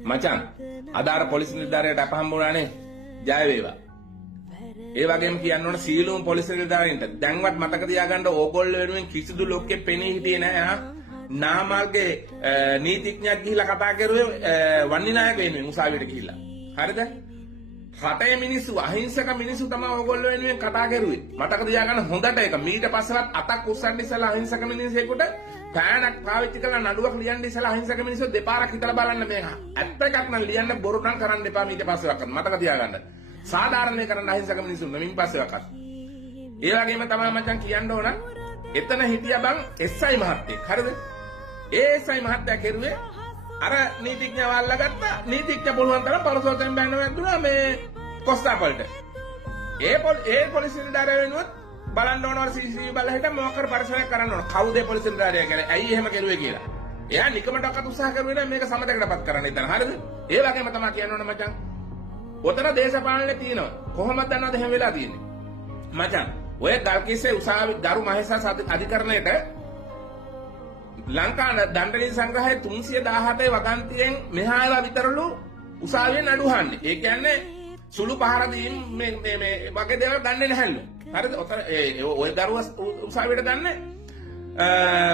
මචං අදාර පොලිස් නිලධාරියට අපහම්බුණානේ ජය වේවා. ඒ වගේම කියන්න ඕන සීලුම පොලිස් නිලධාරීන්ට දැන්වත් මතක තියාගන්න ඕගොල්ලෝ වෙනුවෙන් කිසිදු ලොක්කෙ පෙනී හිටියේ නැහැ. නාමල්ගේ නීතිඥයෙක් ගිහිල්ලා කතා කරුවේ වන්නි නායක වෙනුවෙන් උසාවියට ගිහිල්ලා. හරිද? රටේ මිනිස්සු අහිංසක මිනිස්සු තමයි ඕගොල්ලෝ වෙනුවෙන් කතා කරුවේ. මතක තියාගන්න හොඳට ඒක. මීට පස්සෙවත් අතක් උස්සන්න ඉස්සලා අහිංසක මිනිස්සෙකුට පෑනක් පාවිච්චි කරලා නඩුවක් ලියන්න ඉස්සලා අහිංසක මිනිස්සු දෙපාරක් හිතලා බලන්න මේක. ඇත්ත එකක් නම් ලියන්න බොරු නම් කරන්න එපා මීට පස්සෙවත්. මතක තියාගන්න. සාධාරණේ කරන්න අහිංසක මිනිස්සු මින් පස්සෙවත්. ඒ වගේම තමයි මචං කියන්න ඕන එතන හිටියා බං එස්.අයි මහත්තයෙක්. හරිද? ඒ එස්.අයි මහත්තයා කෙරුවේ අර නීතිඥයව අල්ලගත්ත නීතිඥ පුළුවන් තරම් පරසෝතෙන් බැන්න වැදුනා මේ කොස්තාපල්ට. ඒ පොලිස් නිලධාරියා වෙනුවත් බලන්න ඕනවල CCTV බලලා හිටන් මොකක් කර පරිසරයක් කරන්න ඕන. කවුද ඒ පොලිස් නිලධාරියා කියන්නේ? ඇයි එහෙම කෙරුවේ කියලා. එයා නිකමටවත් උත්සාහ කරුවේ නැහැ මේක සමතකටපත් කරන්න ඉතින්. හරිද? ඒ වගේම තමයි කියන්න ඕන මචං. ඔතන දේශපාලනේ තියෙනවා. කොහොමද දන්නවද එහෙම වෙලා තියෙන්නේ? මචං ඔය ගල්කිස්සේ උසාවි ගරු මහේසාස් අධිකරණයට ලංකා දණ්ඩනීති සංග්‍රහයේ 317 වගන්තියෙන් මෙහාලා විතරලු උසාවියෙන් නඩුහන්නේ. ඒ කියන්නේ සුළු පහර දීම් මේ වගේ දේවල් ගන්නෙ නැහැලු. හරිද? ඔතන ඔය දරුවා උසාවියට ගන්න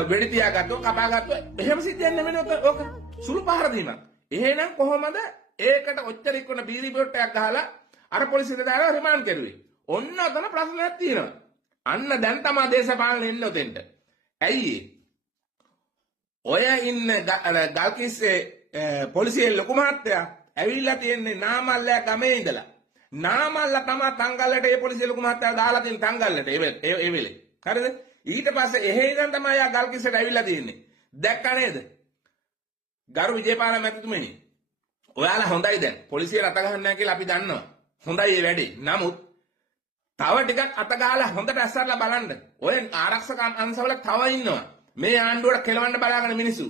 වෙඩි තියාගත්තෝ කපාගත්තෝ එහෙම සිද්ධියක් නෙමෙයි ඔක. සුළු පහර දීමක්. එහෙනම් කොහොමද ඒකට ඔච්චර ඉක්වන බීරි බොට්ටයක් ගහලා අර පොලිස් නිලධාරියා රිමාන්ඩ් කරුවේ? ඔන්න ඔතන ප්‍රශ්නයක් තියෙනවා. අන්න දැන් තමයි දේශපාලනේ එන්නේ ඔතෙන්ට. ඇයි ඔය ඉන්න ගල්කිස්සේ පොලිසියේ ලොකු මහත්තයා ඇවිල්ලා තියෙන්නේ නාමල්ලා ගමේ ඉඳලා. නාමල්ලා තමයි තංගල්ලට ඒ පොලිසියේ ලොකු මහත්තයා දාලා තියෙන තංගල්ලට ඒ වෙලේ. හරිද? ඊට පස්සේ එහෙ ඉඳන් තමයි යා ගල්කිස්සට ඇවිල්ලා තියෙන්නේ. දැක්කා නේද? ගරු විජේපාල මැතිතුමනි. ඔයාලා හොඳයි දැන්. පොලිසිය රට ගහන්නේ නැහැ කියලා අපි දන්නවා. හොඳයි ඒ වැඩේ. නමුත් තව ටිකක් අත ගහලා හොඳට ඇස්සarලා බලන්න. ඔය ආරක්ෂක අංශවල තව ඉන්නවා. මේ ආණ්ඩුවට කෙලවන්න බලාගෙන මිනිස්සු.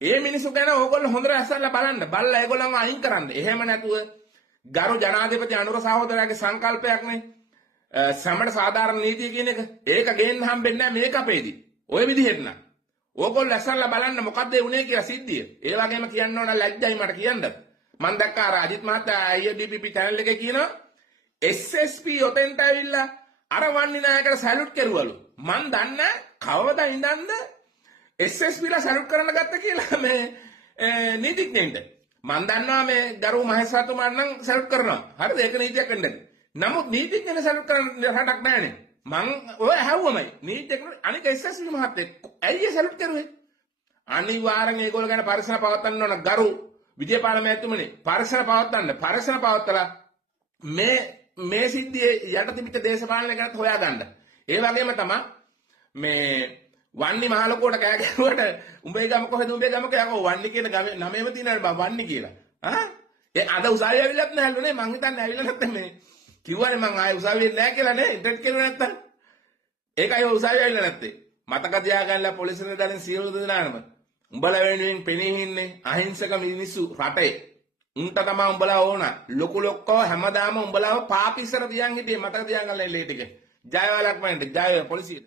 ඒ මිනිස්සු ගැන ඕගොල්ලෝ හොඳට ඇස්සarලා බලන්න. බලලා ඒගොල්ලන්ව අයින් කරන්න. එහෙම නැතුව ගරු ජනාධිපති අනුර සහෝදරයාගේ සංකල්පයක්නේ. සමඩ සාධාරණ නීතිය කියන එක. ඒක ගේන්න හම්බෙන්නේ නැහැ මේක අපේදී. ඔය විදිහෙට නම්. ඕගොල්ලෝ ඇස්සarලා බලන්න මොකද්ද ඒ උනේ කියලා සිද්ධිය. ඒ වගේම කියන්න ඕන ලැජ්ජයි මට කියන්න. මම දැක්කා අර අජිත් මහත්තයා IDPP channel එකේ කියනවා SSP ඔතෙන්ට ඇවිල්ලා අර වන්නි නායකට සැලුට් කරුවලු. මන් දන්නේ කවදා ඉඳන්ද SSP ලා සැලුට් කරන්න ගත්ත කියලා මේ නීතිඥයින්ට. මන් දන්නවා මේ ගරු මහේස්ත්‍රාතුමා නම් සැලුට් කරනවා. හරිද? ඒක නීතියක් වෙන්නේ. නමුත් නීතිඥයන් සැලුට් කරන්න රටක් නැහැනේ. මං ඔය ඇහුවමයි. නීතිඥ අනික SSP මහත්තයෙක් ඇයි සැලුට් කරුවේ? අනිවාර්යෙන් ඒගොල්ලෝ ගැන පරිසර පවත්වන්න ඕන ගරු විජේපාල මහත්මනේ. පරිසර පවත්වන්න. පරිසර පවත්වලා මේ සිද්ධියේ යට තිබිච්ච දේශපාලනය ගැනත් හොයාගන්න. ඒ වගේම තමයි මේ වන්නි මහලොකුවට කෑ ගැහුවට උඹේ ගම කොහෙද උඹේ ගම කෑකෝ වන්නි කියන ගමේ නමේම තියෙනවා බං වන්නි කියලා. ඒ අද උසාවිය ඇවිල්ලත් නැහැලු නේ මං හිතන්නේ ඇවිල්ලා නැත්නම් මේ කිව්වනේ මං ආයේ උසාවියේ නැහැ කියලා නේ ඉන්ටර්නෙට් කෙරුවේ නැත්තම්. ඒකයි උසාවිය ඇවිල්ලා නැත්තේ. මතක තියාගන්නලා පොලිස් නිලධාරීන් සියලු දෙනාම උඹලා වෙනුවෙන් පෙනී ඉන්නේ අහිංසක මිනිස්සු රටේ. උන්ට තමයි උඹලා ඕන. ලොකු ලොක්කෝ හැමදාම උඹලාව පාපිස්සර තියන් හිටියේ මතක තියාගන්න ලේ ටික. ජය වලක්මන්ට ජය පොලිසියට.